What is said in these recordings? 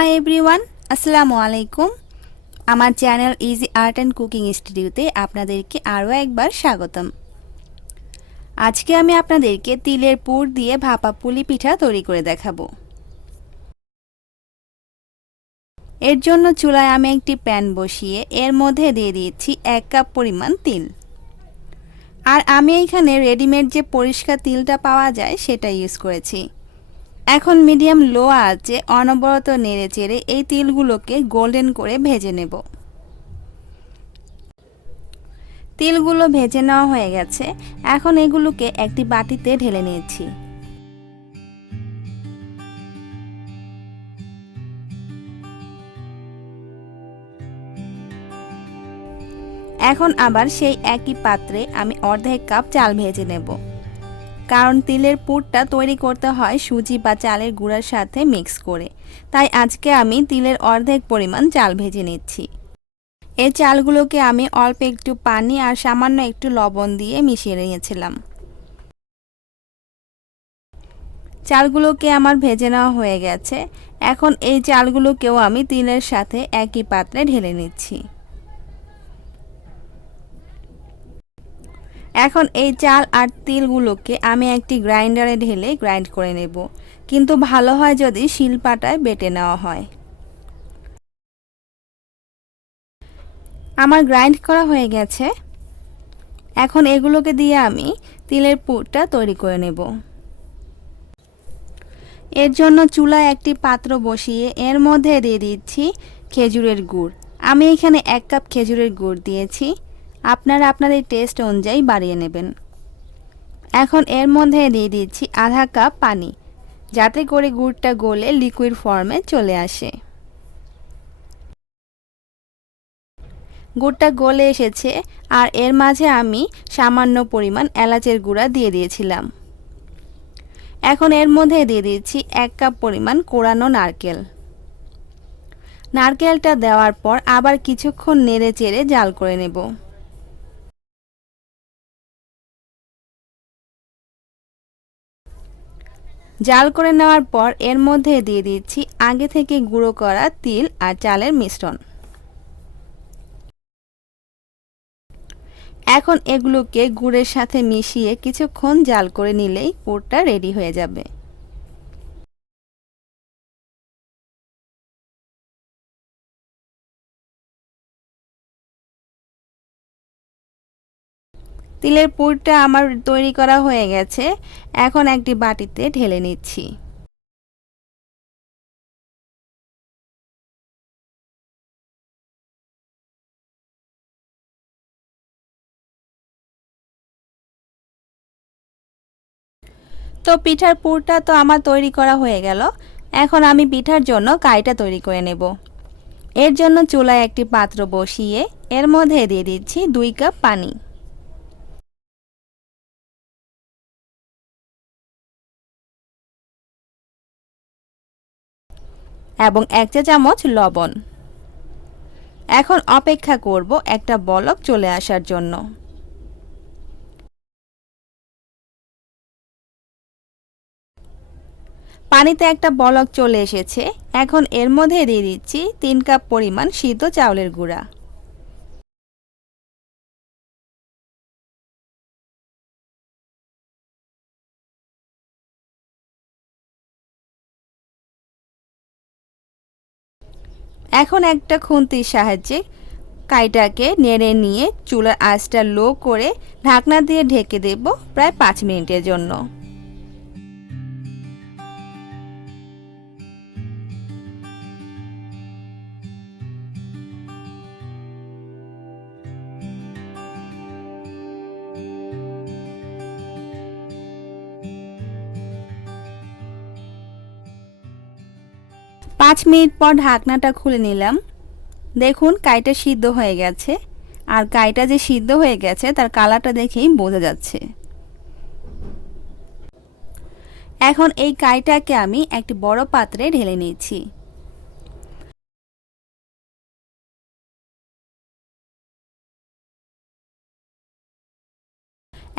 Hi everyone আসসালামু আলাইকুম আমার channel easy art and cooking স্টুডিওতে আপনাদেরকে আরও একবার স্বাগতম। আজকে আমি আপনাদেরকে তিলের পুর দিয়ে ভাপা পুলি পিঠা তৈরি করে দেখাবো। এর জন্য চুলায় আমি একটি প্যান বসিয়ে এর মধ্যে দিয়ে দিয়েছি এক কাপ পরিমাণ তিল। আর আমি এখানে রেডিমেড যে পরিষ্কার তিলটা পাওয়া যায় সেটা ইউজ করেছি। এখন মিডিয়াম লো আছে, অনবরত নেড়ে চেড়ে এই তিলগুলোকে গোল্ডেন করে ভেজে নেব। তিলগুলো ভেজে নেওয়া হয়ে গেছে। এখন এগুলোকে একটি বাটিতে ঢেলে নিয়েছি। এখন আবার সেই একই পাত্রে আমি অর্ধেক কাপ চাল ভেজে নেব। কারণ তিলের পুরটা তৈরি করতে হয় সুজি বা চালের গুঁড়ার সাথে মিক্স করে। তাই আজকে আমি তিলের অর্ধেক পরিমাণ চাল ভেজে নিচ্ছি। এই চালগুলোকে আমি অল্প একটু পানি আর সামান্য একটু লবণ দিয়ে মিশিয়ে নিয়েছিলাম। চালগুলোকে আমার ভেজে নেওয়া হয়ে গেছে। এখন এই চালগুলোকেও আমি তিলের সাথে একই পাত্রে ঢেলে নিচ্ছি। এখন এই চাল আর তিলগুলোকে আমি একটি গ্রাইন্ডারে ঢেলে গ্রাইন্ড করে নেব। কিন্তু ভালো হয় যদি শিলপাটায় বেটে নেওয়া হয়। আমার গ্রাইন্ড করা হয়ে গেছে। এখন এগুলোকে দিয়ে আমি তিলের পুরটা তৈরি করে নেব। এর জন্য চুলায় একটি পাত্র বসিয়ে এর মধ্যে দিয়ে দিচ্ছি খেজুরের গুড়। আমি এখানে এক কাপ খেজুরের গুড় দিয়েছি। আপনারা আপনাদের টেস্ট অনুযায়ী বাড়িয়ে নেবেন। এখন এর মধ্যে দিয়ে দিচ্ছি আধা কাপ পানি, যাতে করে গুড়টা গলে লিকুইড ফর্মে চলে আসে। গুড়টা গলে এসেছে আর এর মাঝে আমি সামান্য পরিমাণ এলাচের গুঁড়া দিয়ে দিয়েছিলাম। এখন এর মধ্যে দিয়ে দিচ্ছি এক কাপ পরিমাণ কোরানো নারকেল। নারকেলটা দেওয়ার পর আবার কিছুক্ষণ নেড়ে চেড়ে জাল করে নেব। জাল করে নেওয়ার পর এর মধ্যে দিয়ে দিচ্ছি আগে থেকে গুঁড়ো করা তিল আর চালের মিশ্রণ। এখন এগুলোকে গুড়ের সাথে মিশিয়ে কিছুক্ষণ জাল করে নিলেই পুরটা রেডি হয়ে যাবে। তিলের পুরটা আমার তৈরি করা হয়ে গেছে। এখন একটি বাটিতে ঢেলে নিচ্ছি। তো পিঠার পুরটা তো আমার তৈরি করা হয়ে গেল। এখন আমি পিঠার জন্য কাইটা তৈরি করে নেব। এর জন্য চুলায় একটি পাত্র বসিয়ে এর মধ্যে দিয়ে দিচ্ছি দুই কাপ পানি। এবং এক চা চামচ লবণ। এখন অপেক্ষা করব একটা বলক চলে আসার জন্য। পানিতে একটা বলক চলে এসেছে। এখন এর মধ্যে দিয়ে দিচ্ছি তিন কাপ পরিমাণ সিদ্ধ চাউলের গুঁড়া। এখন একটা খুন্তির সাহায্যে কাইটাকে নেড়ে নিয়ে চুলার আঁচটা লো করে ঢাকনা দিয়ে ঢেকে দেব প্রায় পাঁচ মিনিটের জন্য। পাঁচ মিনিট পর ঢাকনাটা খুলে নিলাম। দেখুন, কাইটা সিদ্ধ হয়ে গেছে। আর কাইটা যে সিদ্ধ হয়ে গেছে, তার কালারটা দেখেই বোঝা যাচ্ছে। এখন এই কাইটাকে আমি একটি বড় পাত্রে ঢেলে নিয়েছি।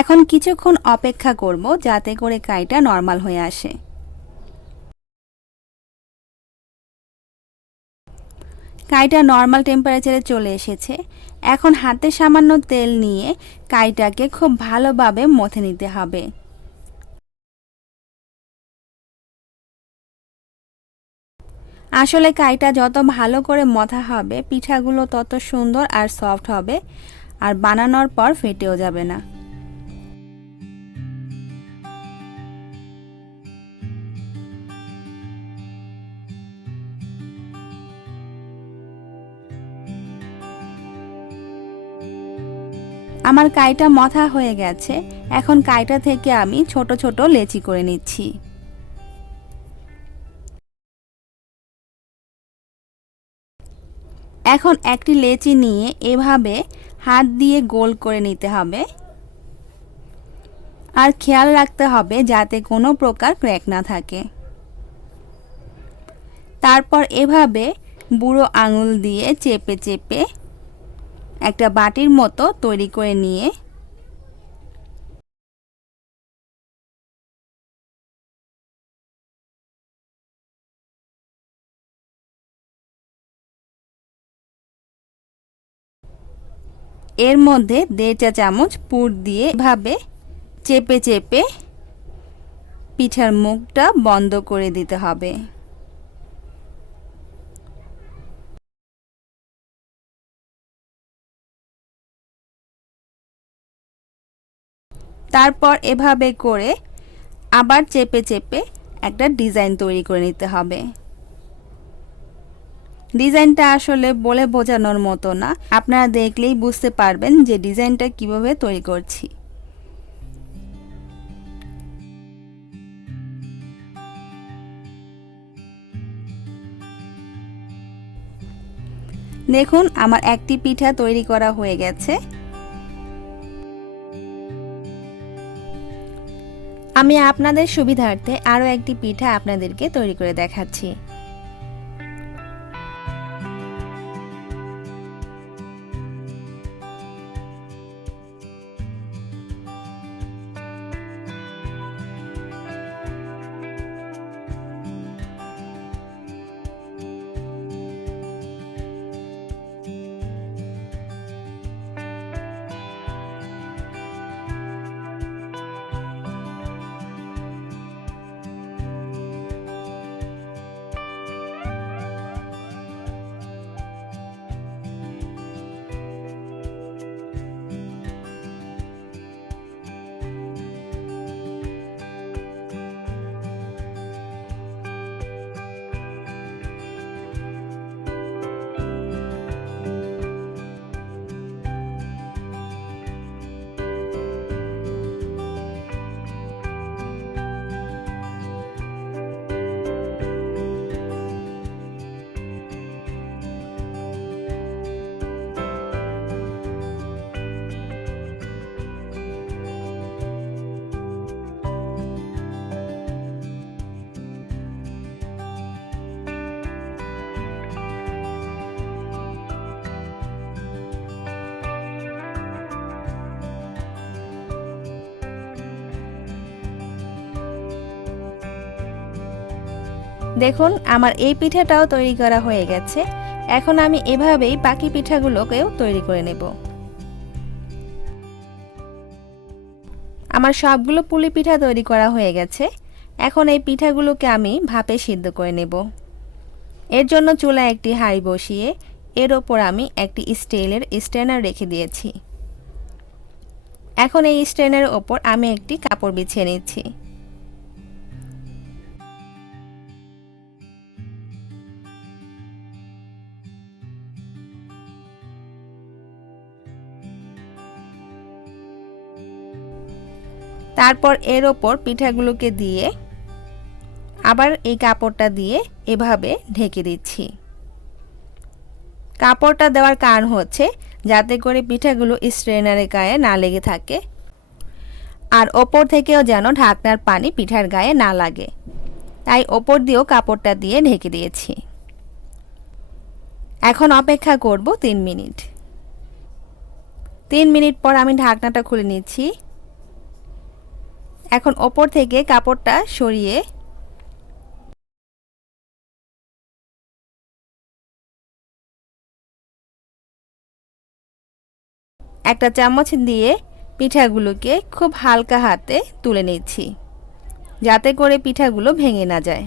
এখন কিছুক্ষণ অপেক্ষা করব যাতে করে কাইটা নর্মাল হয়ে আসে। কাইটা নর্মাল টেম্পারেচারে চলে এসেছে। এখন হাতে সামান্য তেল নিয়ে কাইটাকে খুব ভালোভাবে মথে নিতে হবে। আসলে কাইটা যত ভালো করে মথা হবে, পিঠাগুলো তত সুন্দর আর সফট হবে, আর বানানোর পর ফেটেও যাবে না। আমার কাইটা মথা হয়ে গেছে। এখন কাইটা থেকে আমি ছোট ছোট লেচি করে নিচ্ছি। এখন একটি লেচি নিয়ে এভাবে হাত দিয়ে গোল করে নিতে হবে। আর খেয়াল রাখতে হবে যাতে কোনো প্রকার ক্র্যাক না থাকে। তারপর এভাবে বুড়ো আঙুল দিয়ে চেপে চেপে একটা বাটির মতো তৈরি করে নিয়ে এর মধ্যে দেড় চা চামচ পুর দিয়ে ভাবে চেপে চেপে পিঠার মুখটা বন্ধ করে দিতে হবে। তারপর এভাবে করে আবার চেপে চেপে একটা ডিজাইন তৈরি করে নিতে হবে। ডিজাইনটা আসলে বলে বোঝানোর মতো না। আপনারা দেখলেই বুঝতে পারবেন যে ডিজাইনটা কীভাবে তৈরি করছি। দেখুন, আমার একটি পিঠা তৈরি করা হয়ে গেছে। আমি আপনাদের সুবিধার্থে আরও একটি পিঠা আপনাদেরকে তৈরি করে দেখাচ্ছি। দেখুন, আমার এই পিঠাটাও তৈরি করা হয়ে গেছে। এখন আমি এভাবেই বাকি পিঠাগুলোকেও তৈরি করে নেব। আমার সবগুলো পুলি পিঠা তৈরি করা হয়ে গেছে। এখন এই পিঠাগুলোকে আমি ভাপে সিদ্ধ করে নেব। এর জন্য চুলায় একটি হাঁড়ি বসিয়ে এর ওপর আমি একটি স্টিলের স্ট্যান্ডার রেখে দিয়েছি। এখন এই স্ট্যান্ডের ওপর আমি একটি কাপড় বিছিয়ে নিচ্ছি। তারপর এর ওপর পিঠাগুলোকে দিয়ে আবার এই কাপড়টা দিয়ে এভাবে ঢেকে দিচ্ছি। কাপড়টা দেওয়ার কারণ হচ্ছে যাতে করে পিঠাগুলো স্ট্রেনারের গায়ে না লেগে থাকে আর ওপর থেকেও যেন ঢাকনার পানি পিঠার গায়ে না লাগে। তাই ওপর দিয়েও কাপড়টা দিয়ে ঢেকে দিয়েছি। এখন অপেক্ষা করব তিন মিনিট। তিন মিনিট পর আমি ঢাকনাটা খুলে নিচ্ছি। এখন ওপর থেকে কাপড়টা সরিয়ে একটা চামচ দিয়ে পিঠাগুলোকে খুব হালকা হাতে তুলে নিচ্ছি, যাতে করে পিঠাগুলো ভেঙে না যায়।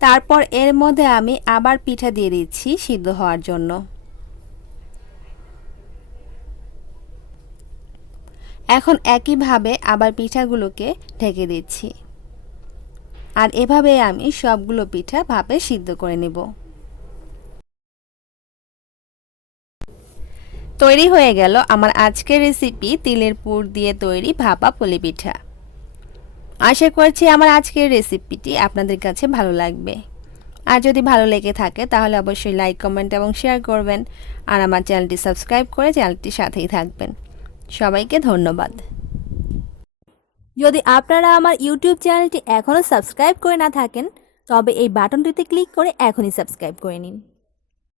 তারপর এর মধ্যে আমি আবার পিঠা দিয়ে দিচ্ছি সিদ্ধ হওয়ার জন্য। এখন একইভাবে আবার পিঠাগুলোকে ঢেকে দিচ্ছি। আর এভাবে আমি সবগুলো পিঠা ভাপে সিদ্ধ করে নেব। তৈরি হয়ে গেল আমার আজকের রেসিপি তিলের পুর দিয়ে তৈরি ভাপা পুলি পিঠা। আশা করছি আমার আজকের রেসিপিটি আপনাদের কাছে ভালো লাগবে। আর যদি ভালো লেগে থাকে, তাহলে অবশ্যই লাইক কমেন্ট এবং শেয়ার করবেন। আর আমার চ্যানেলটি সাবস্ক্রাইব করে চ্যানেলটির সাথেই থাকবেন। সবাইকে ধন্যবাদ। যদি আপনারা আমার ইউটিউব চ্যানেলটি এখনও সাবস্ক্রাইব করে না থাকেন, তবে এই বাটনটিতে ক্লিক করে এখনই সাবস্ক্রাইব করে নিন।